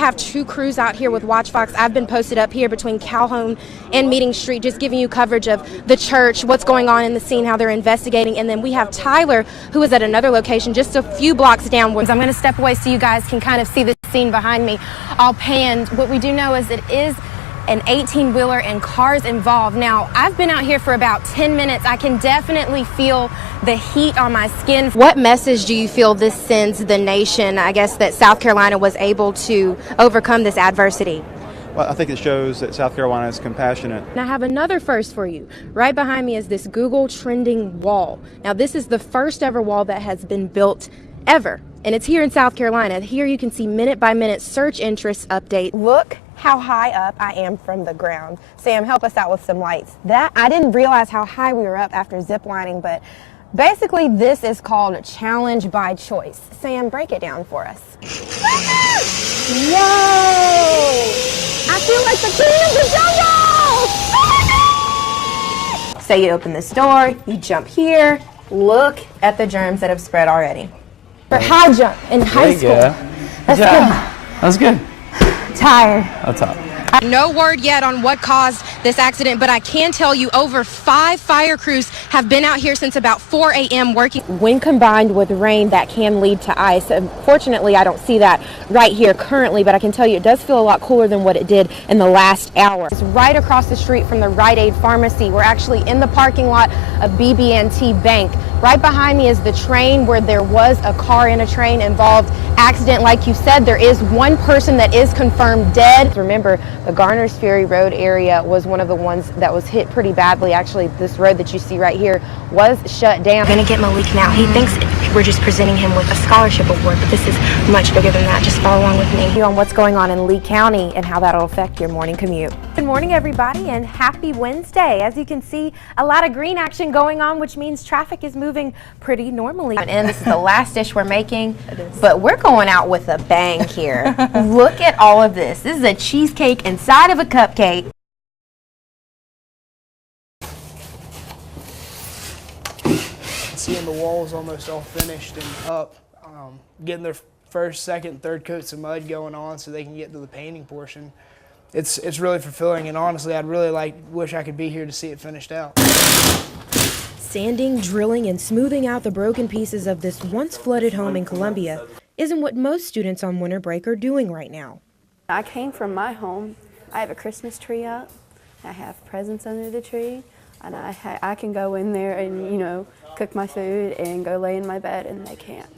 have 2 crews out here with WatchFox. I've been posted up here between Calhoun and Meeting Street, just giving you coverage of the church, what's going on in the scene, how they're investigating. And then we have Tyler, who is at another location just a few blocks down. I'm going to step away so you guys can kind of see the scene behind me all panned. What we do know is it is an 18-wheeler and cars involved. Now, I've been out here for about 10 minutes. I can definitely feel the heat on my skin. What message do you feel this sends the nation, I guess, that South Carolina was able to overcome this adversity? Well, I think it shows that South Carolina is compassionate. And I have another first for you. Right behind me is this Google trending wall. Now, this is the first ever wall that has been built ever, and it's here in South Carolina. Here you can see minute-by-minute search interest update. Look how high up I am from the ground. Sam, help us out with some lights. That I didn't realize how high we were up after ziplining, but basically this is called challenge by choice. Sam, break it down for us. Yo! I feel like the queen of the jungle! So you open this door, you jump here. Look at the germs that have spread already. For high jump in high school. Let's go. That was good. Tired. That's all. No word yet on what caused this accident, but I can tell you over 5 fire crews have been out here since about 4 a.m. working. When combined with rain, that can lead to ice. Unfortunately, I don't see that right here currently, but I can tell you it does feel a lot cooler than what it did in the last hour. It's right across the street from the Rite Aid Pharmacy. We're actually in the parking lot of BB&T Bank. Right behind me is the train where there was a car in a train involved accident. Like you said, there is one person that is confirmed dead. Remember, the Garners Ferry Road area was one of the ones that was hit pretty badly. Actually, this road that you see right here was shut down. I'm gonna get Malik now. He thinks we're just presenting him with a scholarship award, but this is much bigger than that. Just follow along with me on what's going on in Lee County and how that'll affect your morning commute. Good morning, everybody, and happy Wednesday. As you can see, a lot of green action going on, which means traffic is moving pretty normally. And this is the last dish we're making, but we're going out with a bang here. Look at all of this. This is a cheesecake inside of a cupcake. Seeing the walls almost all finished and up, getting their first, second, third coats of mud going on so they can get to the painting portion. It's really fulfilling, and honestly, I'd really wish I could be here to see it finished out. Sanding, drilling, and smoothing out the broken pieces of this once flooded home in Columbia isn't what most students on winter break are doing right now. I came from my home. I have a Christmas tree up. I have presents under the tree, and I can go in there and, cook my food and go lay in my bed, and they can't.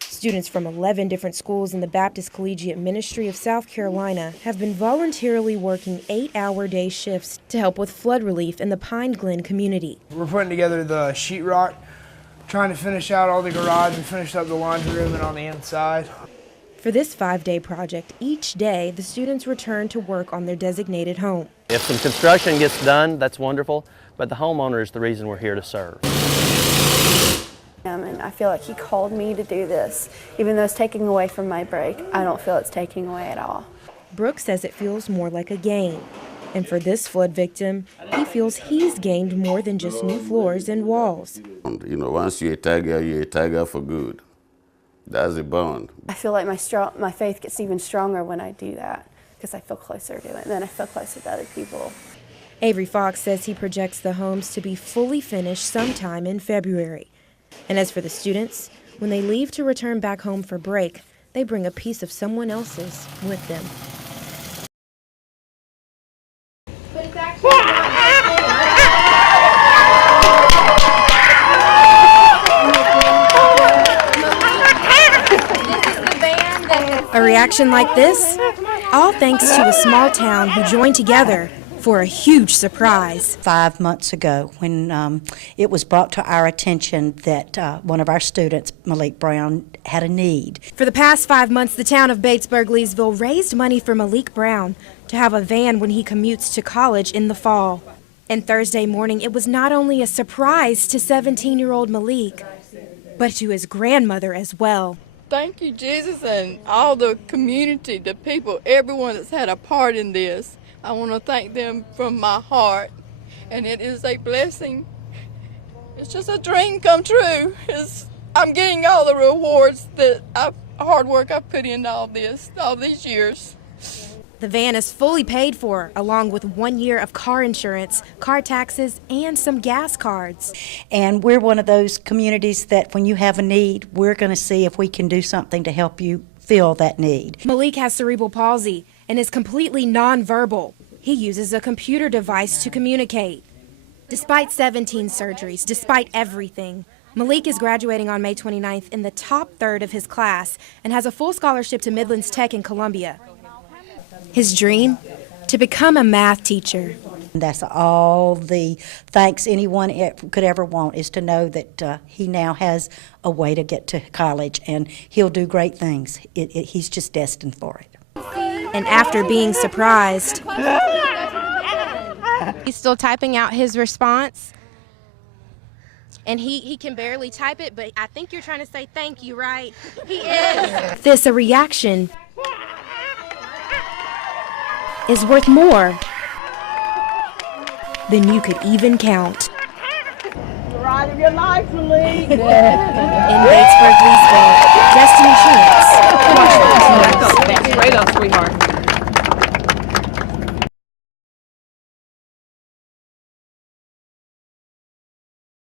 Students from 11 different schools in the Baptist Collegiate Ministry of South Carolina have been voluntarily working 8-hour day shifts to help with flood relief in the Pine Glen community. We're putting together the sheetrock, trying to finish out all the garage. We finished up the laundry room and on the inside. For this 5-day project, each day the students return to work on their designated home. If some construction gets done, that's wonderful, but the homeowner is the reason we're here to serve. And I feel like he called me to do this. Even though it's taking away from my break, I don't feel it's taking away at all. Brooks says it feels more like a game. And for this flood victim, he feels he's gained more than just new floors and walls. Once you're a tiger for good. That's the bond. I feel like my faith gets even stronger when I do that, because I feel closer to it, and then I feel closer to other people. Avery Fox says he projects the homes to be fully finished sometime in February. And as for the students, when they leave to return back home for break, they bring a piece of someone else's with them. A reaction like this, all thanks to a small town who joined together for a huge surprise. 5 months ago, when it was brought to our attention that one of our students, Malik Brown, had a need. For the past 5 months, the town of Batesburg-Leesville raised money for Malik Brown to have a van when he commutes to college in the fall. And Thursday morning, it was not only a surprise to 17-year-old Malik, but to his grandmother as well. Thank you, Jesus, and all the community, the people, everyone that's had a part in this. I want to thank them from my heart, and it is a blessing. It's just a dream come true. I'm getting all the rewards that I've hard work I've put into all these years. The van is fully paid for, along with 1 year of car insurance, car taxes, and some gas cards. And we're one of those communities that when you have a need, we're going to see if we can do something to help you fill that need. Malik has cerebral palsy and is completely nonverbal. He uses a computer device to communicate. Despite 17 surgeries, despite everything, Malik is graduating on May 29th in the top third of his class and has a full scholarship to Midlands Tech in Columbia. His dream? To become a math teacher. That's all the thanks anyone could ever want, is to know that he now has a way to get to college, and he'll do great things. He's just destined for it. And after being surprised, he's still typing out his response. And he can barely type it, but I think you're trying to say thank you, right? He is. This, a reaction, is worth more than you could even count. The ride of your life, Malik. In Batesburg, Leesville, Destiny Schultz, Washington. Right on, sweetheart.